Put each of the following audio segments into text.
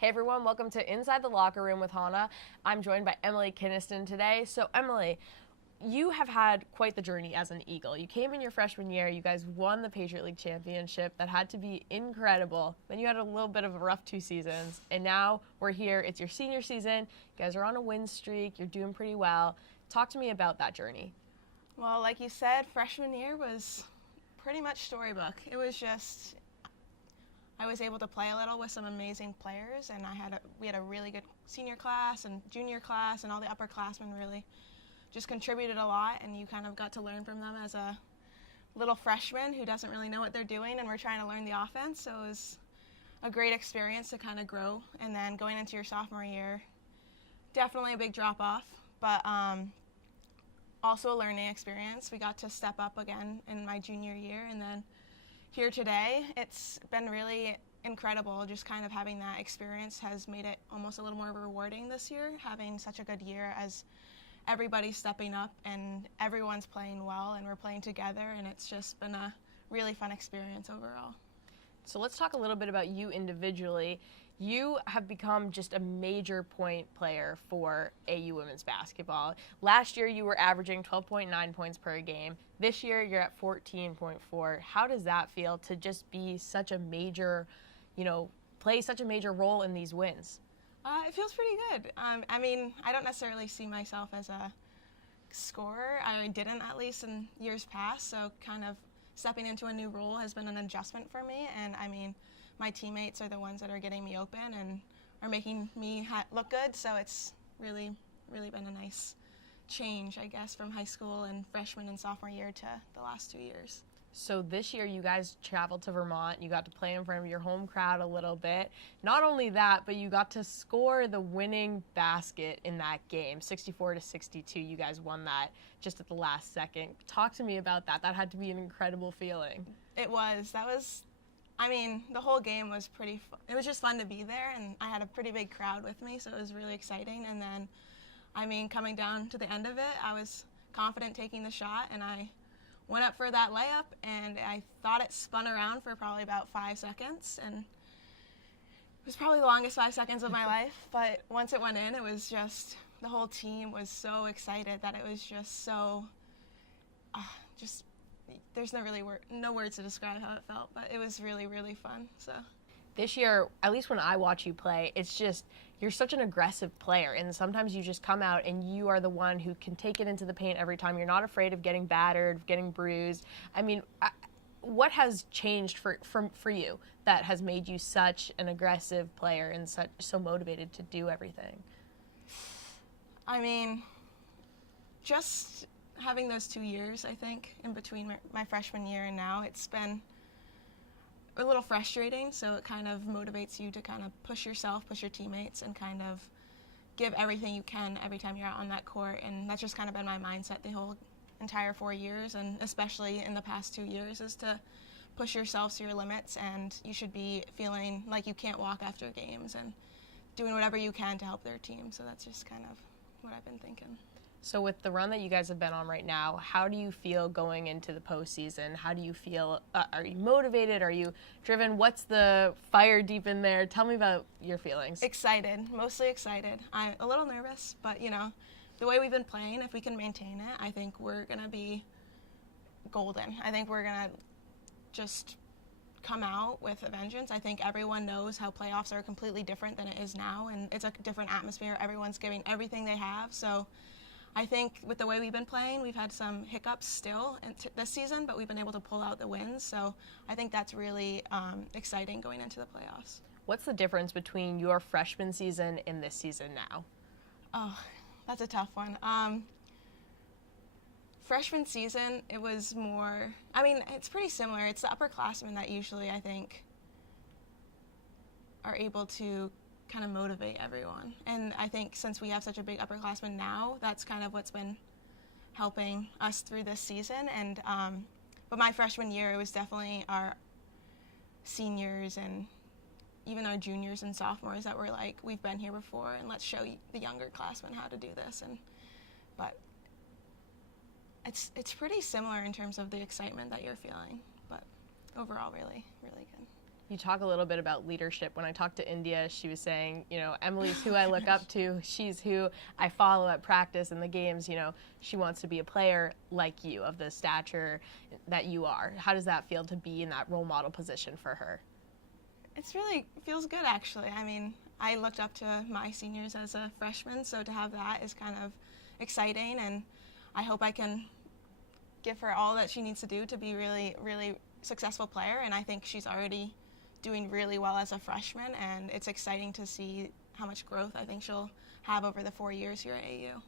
Hey everyone, welcome to Inside the Locker Room with Hannah. I'm joined by Emily Kinneston today. So Emily, you have had quite the journey as an Eagle. You came in your freshman year, you guys won the Patriot League championship. That had to be incredible. Then you had a little bit of a rough 2 seasons, and now we're here. It's your senior season. You guys are on a win streak. You're doing pretty well. Talk to me about that journey. Well, like you said, freshman year was pretty much storybook. It was just I was able to play a little with some amazing players, and we had a really good senior class and junior class, and all the upperclassmen really just contributed a lot, and you kind of got to learn from them as a little freshman who doesn't really know what they're doing, and we're trying to learn the offense. So it was a great experience to kind of grow. And then going into your sophomore year, definitely a big drop off, but also a learning experience. We got to step up again in my junior year, and then here today, it's been really incredible. Just kind of having that experience has made it almost a little more rewarding this year, having such a good year as everybody's stepping up and everyone's playing well and we're playing together, and it's just been a really fun experience overall. So let's talk a little bit about you individually. You have become just a major point player for AU women's basketball. Last year you were averaging 12.9 points per game. This year you're at 14.4. How does that feel to just be such a major, play such a major role in these wins? It feels pretty good. I don't necessarily see myself as a scorer. I didn't, at least in years past, so kind of stepping into a new role has been an adjustment for me, and my teammates are the ones that are getting me open and are making me look good, so it's really, really been a nice change, I guess, from high school and freshman and sophomore year to the last 2 years. So this year you guys traveled to Vermont. You got to play in front of your home crowd a little bit. Not only that, but you got to score the winning basket in that game, 64-62. You guys won that just at the last second. Talk to me about that. That had to be an incredible feeling. It was. The whole game was pretty fun. It was just fun to be there, and I had a pretty big crowd with me, so it was really exciting. And then, coming down to the end of it, I was confident taking the shot, and I went up for that layup, and I thought it spun around for probably about 5 seconds, and it was probably the longest 5 seconds of my life. But once it went in, it was just, the whole team was so excited that it was just so, there's no words to describe how it felt, but it was really, really fun. So this year, at least when I watch you play, it's just, you're such an aggressive player, and sometimes you just come out and you are the one who can take it into the paint every time. You're not afraid of getting battered, getting bruised. What has changed for you that has made you such an aggressive player and so motivated to do everything? Just having those 2 years, I think, in between my freshman year and now, it's been a little frustrating, so it kind of motivates you to kind of push yourself, push your teammates, and kind of give everything you can every time you're out on that court. And that's just kind of been my mindset the whole entire 4 years, and especially in the past 2 years, is to push yourself to your limits, and you should be feeling like you can't walk after games and doing whatever you can to help their team. So that's just kind of what I've been thinking. So with the run that you guys have been on right now, how do you feel going into the postseason? How do you feel? Are you motivated? Are you driven? What's the fire deep in there? Tell me about your feelings. Excited, mostly excited. I'm a little nervous, but the way we've been playing, if we can maintain it, I think we're going to be golden. I think we're going to just come out with a vengeance. I think everyone knows how playoffs are completely different than it is now, and it's a different atmosphere. Everyone's giving everything they have, so I think with the way we've been playing, we've had some hiccups still this season, but we've been able to pull out the wins. So I think that's really exciting going into the playoffs. What's the difference between your freshman season and this season now? Oh, that's a tough one. Freshman season, it was more, it's pretty similar. It's the upperclassmen that usually, I think, are able to kind of motivate everyone. And I think since we have such a big upperclassman now, that's kind of what's been helping us through this season. And but my freshman year, it was definitely our seniors and even our juniors and sophomores that were like, we've been here before, and let's show the younger classmen how to do this. But it's pretty similar in terms of the excitement that you're feeling, but overall really, really good. You talk a little bit about leadership. When I talked to India, she was saying, you know, Emily's who I look up to. She's who I follow at practice and the games. You know, she wants to be a player like you, of the stature that you are. How does that feel to be in that role model position for her? It's really feels good, actually. I mean, I looked up to my seniors as a freshman, so to have that is kind of exciting, and I hope I can give her all that she needs to do to be really, really successful player, and I think she's already doing really well as a freshman, and it's exciting to see how much growth I think she'll have over the 4 years here at AU.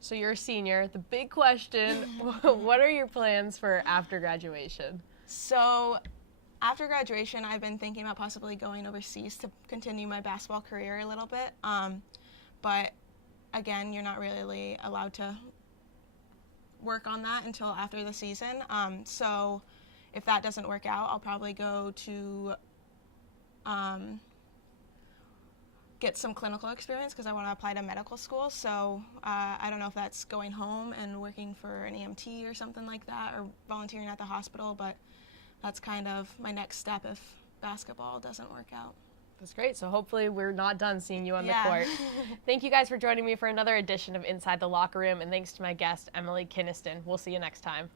So you're a senior. The big question, what are your plans for after graduation? So after graduation, I've been thinking about possibly going overseas to continue my basketball career a little bit, but again, you're not really allowed to work on that until after the season. So if that doesn't work out, I'll probably go to get some clinical experience because I want to apply to medical school. So I don't know if that's going home and working for an EMT or something like that, or volunteering at the hospital, but that's kind of my next step if basketball doesn't work out. That's great. So hopefully we're not done seeing you on the court. Thank you guys for joining me for another edition of Inside the Locker Room, and thanks to my guest, Emily Kinneston. We'll see you next time.